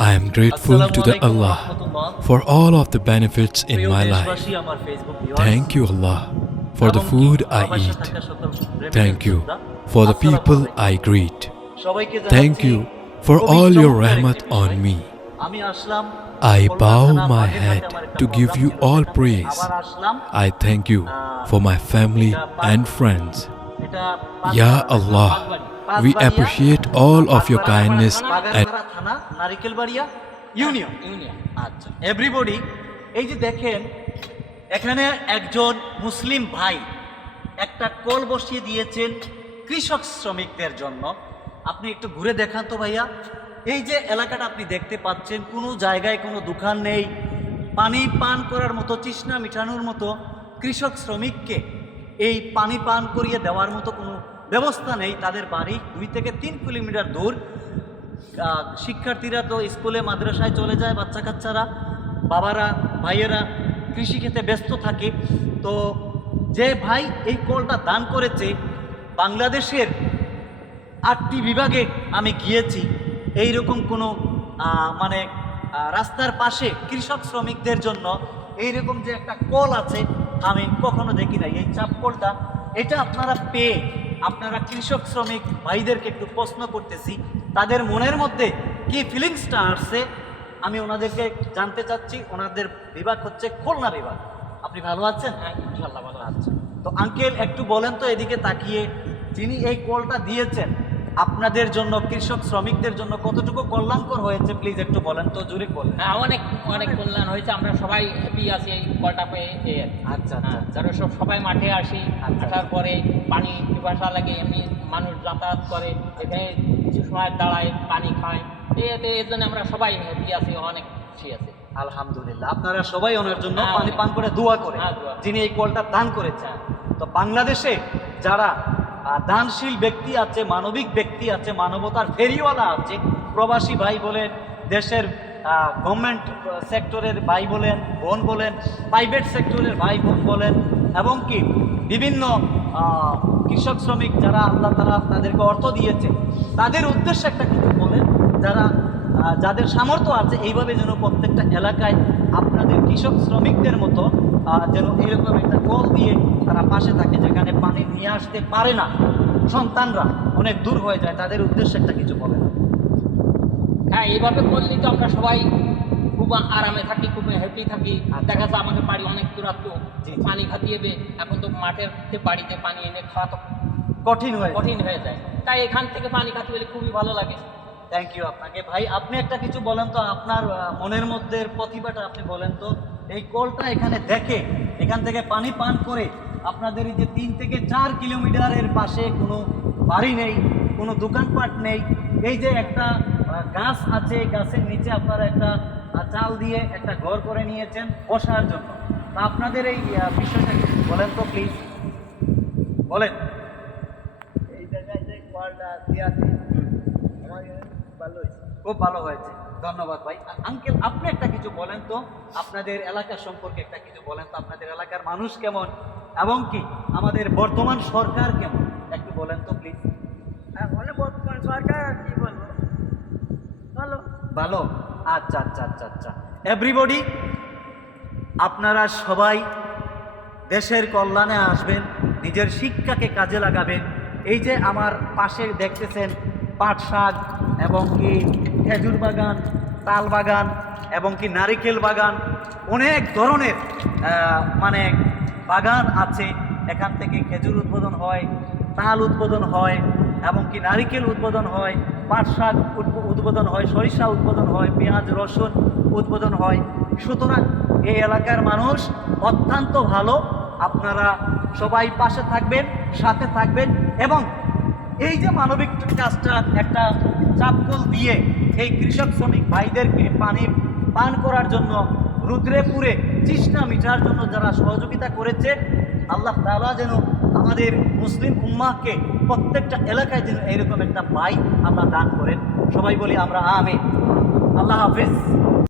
I am grateful to the Allah for all of the benefits in my life. Thank you, Allah, for the food I eat. Thank you for the people I greet. Thank you for all your rahmat on me. I bow my head to give you all praise. I thank you for my family and friends. Ya Allah, we appreciate all of your kindness and Narikelbaria union. আচ্ছা everybody, এই যে দেখেন এখানে একজন মুসলিম ভাই একটা call বসিয়ে দিয়েছেন কৃষক শ্রমিকদের জন্য। আপনি একটু ঘুরে দেখান তো ভাইয়া, এই যে এলাকাটা আপনি দেখতে পাচ্ছেন, কোনো জায়গায় কোনো দোকান নেই, পানি পান করার মতো, তৃষ্ণা মিটানোর মতো কৃষক শ্রমিককে এই পানি পান করিয়ে দেওয়ার মতো কোনো ব্যবস্থা নেই। তাদের বাড়ি 2 থেকে 3 কিলোমিটার দূর। শিক্ষার্থীরা তো স্কুলে মাদ্রাসায় চলে যায়, বাচ্চা কাচ্চারা, বাবারা ভাইয়েরা কৃষিক্ষেত্রে ব্যস্ত থাকে। তো যে ভাই এই কলটা দান করেছে, বাংলাদেশের 8টি বিভাগে আমি গিয়েছি, এই রকম কোনো রাস্তার পাশে কৃষক শ্রমিকদের জন্য এইরকম যে একটা কল আছে আমি কখনো দেখি নাই। এই চাপ কলটা এটা আপনারা পেয়ে আপনারা কৃষক শ্রমিক ভাইদেরকে একটু প্রশ্ন করতেছি, তাদের মনের মধ্যে কি ফিলিংসটা আসছে আমি ওনাদেরকে জানতে চাচ্ছি। ওনাদের বিভাগ হচ্ছে খুলনা বিভাগ। আপনি ভালো আছেন? হ্যাঁ ইনশাআল্লাহ ভালো আছেন। তো আঙ্কেল একটু বলেন তো এদিকে তাকিয়ে, যিনি এই কলটা দিয়েছেন আপনাদের জন্য, কৃষক শ্রমিকদের জন্য কতটুকু কল্যাণকর হয়েছে প্লিজ একটু বলেন তো, জোরে বলেন। হ্যাঁ অনেক অনেক কল্যাণ হয়েছে, আমরা সবাই হ্যাপি আছি এই কলটা পেয়ে। আচ্ছা যারা সবাই মাঠে আসি, আসার পরে পানি পিপাসা লাগে, এমনি মানুষ যাতায়াত করে, এখানে কিছু সময় দাঁড়ায় পানি খায়, এর জন্য আমরা সবাই হ্যাপি আছি, অনেক খুশি আছি আলহামদুলিল্লাহ। আপনারা সবাই ওনার জন্য পানি পান করে দোয়া করে, যিনি এই কলটা দান করেছেন। তো বাংলাদেশে যারা দানশীল ব্যক্তি আছে, মানবিক ব্যক্তি আছে, মানবতার ফেরিওয়ালা আছে, প্রবাসী ভাই বলেন, দেশের গভর্নমেন্ট সেক্টরের ভাই বলেন, বোন বলেন, প্রাইভেট সেক্টরের ভাই বোন বলেন, এবং কি বিভিন্ন কৃষক শ্রমিক যারা আল্লাহ তাআলা তাদেরকে অর্থ দিয়েছে, তাদের উদ্দেশ্যে একটা কিছু বলেন, যাদের সামর্থ্য আছে এইভাবে যেন প্রত্যেকটা এলাকায় আপনাদের কৃষক শ্রমিকদের মতো যেন এরকম একটা কল দিয়ে তারা পাশে থাকে, যেখানে পানি নিয়ে আসতে পারে না, সন্তানরা অনেক দূর হয়ে যায়, তাদের উদ্দেশ্যে একটা কিছু বলেন। হ্যাঁ এইভাবে করলেই তো আমরা সবাই খুব আরামে থাকি, খুব হ্যাপি থাকি। দেখা যাচ্ছে আমাদের বাড়ি অনেক দূরত্ব, পানি খাতিয়েবে, এখন তো মাঠের বাড়িতে পানি এনে খাওয়া তো কঠিন হয়ে যায়, তাই এখান থেকে পানি খাতে পেলে খুবই ভালো লাগে। থ্যাংক ইউ আপনাকে। ভাই আপনি একটা কিছু বলেন তো, আপনার মনের মধ্যে প্রতিভাটা আপনি বলেন তো। এই কলটা এখানে দেখে, এখান থেকে পানি পান করে আপনাদের এই যে 3 থেকে 4 কিলোমিটারের পাশে কোনো বাড়ি নেই, কোনো দোকানপাট নেই, এই যে একটা গাছ আছে, গাছের নিচে আপনারা একটা চাল দিয়ে একটা ঘর করে নিয়েছেন বসার জন্য। তা আপনাদের এই বিষয়টা বলেন তো প্লিজ, বলেন। এই জায়গায় যে কলটা দিয়েছে খুব ভালো হয়েছে, ধন্যবাদ ভাই। আঙ্কেল আপনি একটা কিছু বলেন তো, আপনাদের এলাকা সম্পর্কে একটা কিছু বলেন তো, আপনাদের এলাকার মানুষ কেমন এবং কি আমাদের বর্তমান সরকার কেমন একটু বলেন তো প্লিজ। এখন বর্তমান সরকার কি বলবো, ভালো ভালো। আচ্ছা আচ্ছা আচ্ছা আচ্ছা এভরিবডি, আপনারা সবাই দেশের কল্যাণে আসবেন, নিজের শিক্ষাকে কাজে লাগাবেন। এই যে আমার পাশে দেখতেছেন পাট শাক এবং কি খেজুর বাগান, তাল বাগান এবং কি নারিকেল বাগান, অনেক ধরনের বাগান আছে। এখান থেকে খেজুর উৎপাদন হয়, তাল উৎপাদন হয় এবং কি নারিকেল উৎপাদন হয়, পাট শাক উৎপাদন হয়, সরিষা উৎপাদন হয়, পেঁয়াজ রসুন উৎপাদন হয়। সুতরাং এই এলাকার মানুষ অত্যন্ত ভালো। আপনারা সবাই পাশে থাকবেন, সাথে থাকবেন এবং এই যে মানবিক কাজটা একটা চাপকল দিয়ে এই কৃষক শ্রমিক ভাইদেরকে পানি পান করার জন্য রুদ্রে পুরে তৃষ্ণা মিটার জন্য যারা সহযোগিতা করেছে, আল্লাহ তাআলা যেন আমাদের মুসলিম উম্মাহকে প্রত্যেকটা এলাকায় যেন এরকম একটা ভাই আল্লাহ দান করেন। সবাই বলি আমরা আমিন। আল্লাহ হাফেজ।